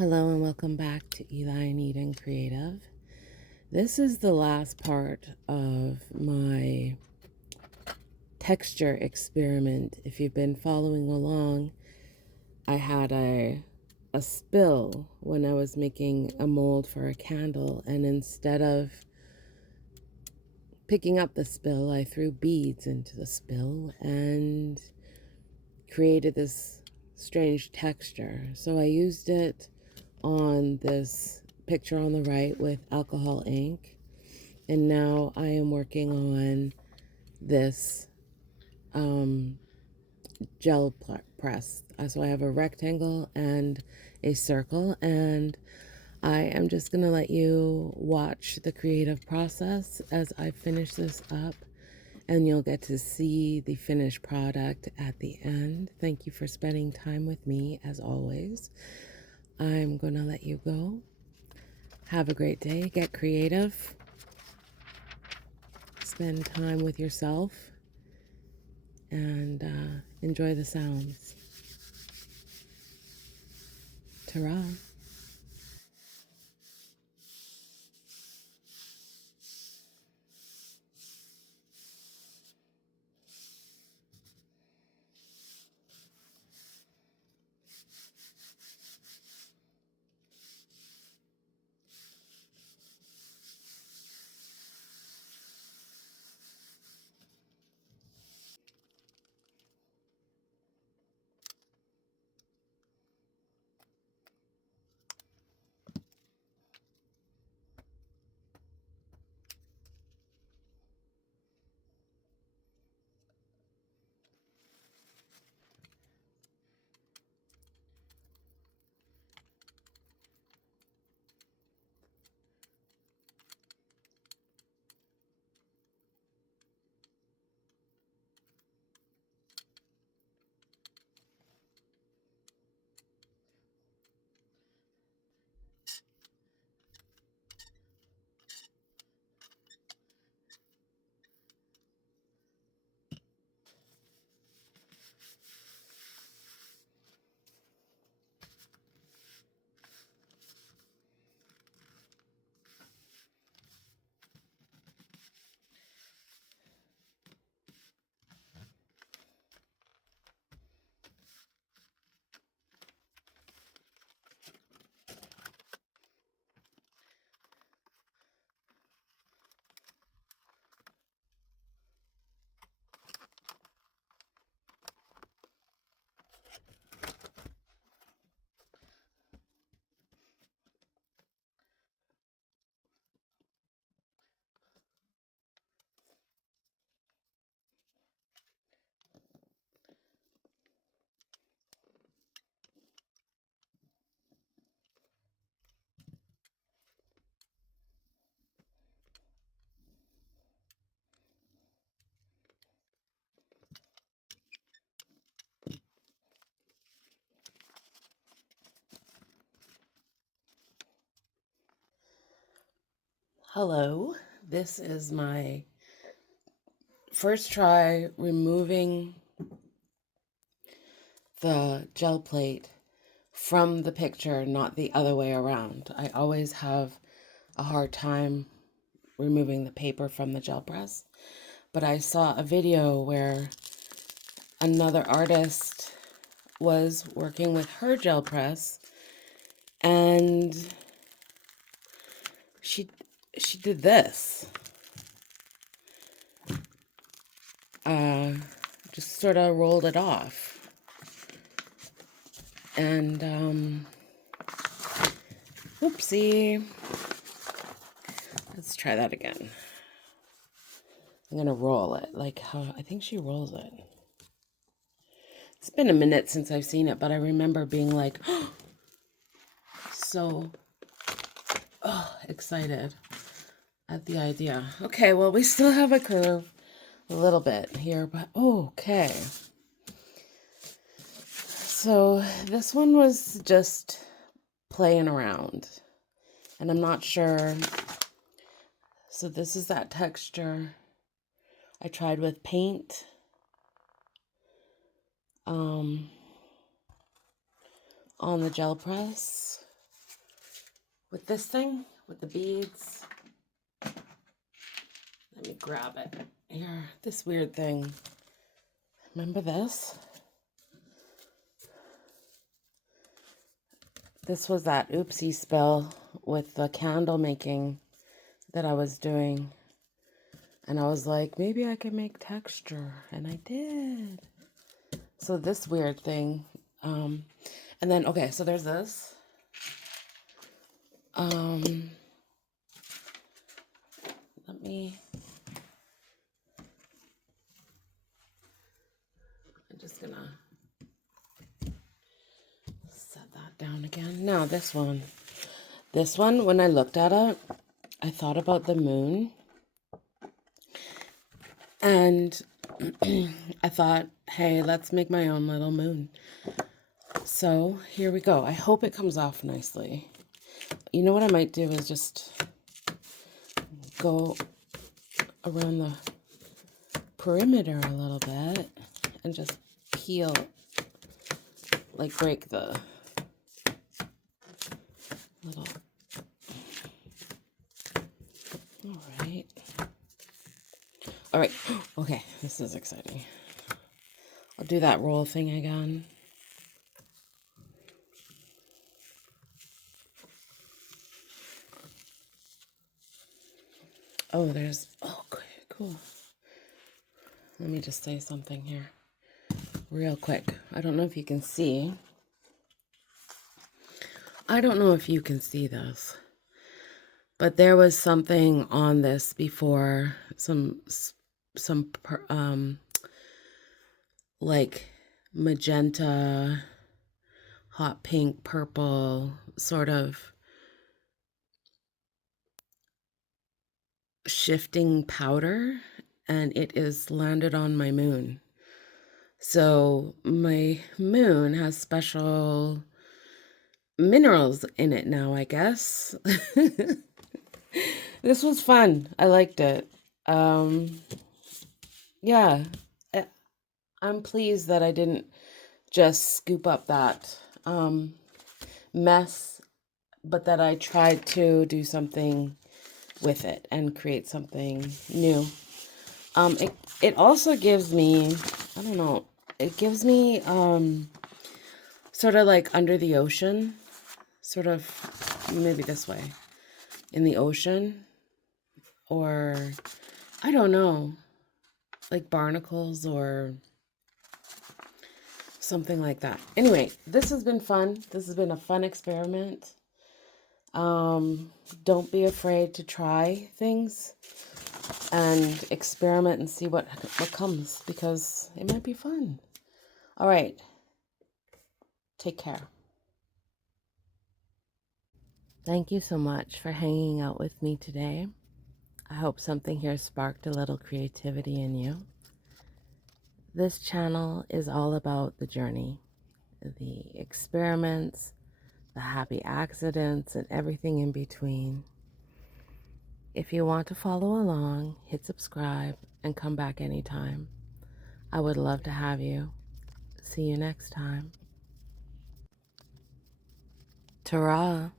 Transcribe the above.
Hello and welcome back to Eli and Eden Creative. This is the last part of my texture experiment. If you've been following along, I had a spill when I was making a mold for a candle, and instead of picking up the spill, I threw beads into the spill and created this strange texture. So I used it on this picture on the right with alcohol ink, and now I am working on this gel press. So I have a rectangle and a circle, and I am just gonna let you watch the creative process as I finish this up, and you'll get to see the finished product at the end. Thank you for spending time with me as always. I'm gonna let you go. Have a great day. Get creative. Spend time with yourself and enjoy the sounds. Ta-ra. Hello. This is my first try removing the gel plate from the picture, not the other way around. I always have a hard time removing the paper from the gel press, but I saw a video where another artist was working with her gel press, and she did this. Just sort of rolled it off. And whoopsie. Let's try that again. I'm gonna roll it like how I think she rolls it. It's been a minute since I've seen it, but I remember being like, so excited at the idea. Okay, well, we still have a curve a little bit here, but okay. So this one was just playing around, and I'm not sure. So this is that texture I tried with paint. On the gel press. with this thing, with the beads. Let me grab it. Here, this weird thing. Remember this? This was that oopsie spill with the candle making that I was doing. And I was like, maybe I can make texture. And I did. So this weird thing. And then, okay, so there's this. Let me... I'm just gonna set that down again. Now, this one. This one, when I looked at it, I thought about the moon. And I thought, hey, let's make my own little moon. So here we go. I hope it comes off nicely. You know what I might do is just go around the perimeter a little bit and just peel, like break the little, all right, okay, this is exciting. I'll do that roll thing again. Oh, there's, oh, okay, cool. Let me just say something here real quick. I don't know if you can see. I don't know if you can see this, but there was something on this before, some like magenta, hot pink, purple, sort of shifting powder, and it is landed on my moon. So my moon has special minerals in it now, I guess. This was fun. I liked it. Yeah, I'm pleased that I didn't just scoop up that mess, but that I tried to do something with it and create something new. It also gives me, I don't know, it gives me sort of like under the ocean, sort of maybe this way, in the ocean, or I don't know, like barnacles or something like that. Anyway, this has been fun. This has been a fun experiment. Don't be afraid to try things and experiment and see what comes, because it might be fun. All right. Take care. Thank you so much for hanging out with me today. I hope something here sparked a little creativity in you. This channel is all about the journey, the experiments, the happy accidents, and everything in between. If you want to follow along, hit subscribe and come back anytime. I would love to have you. See you next time. Ta-ra.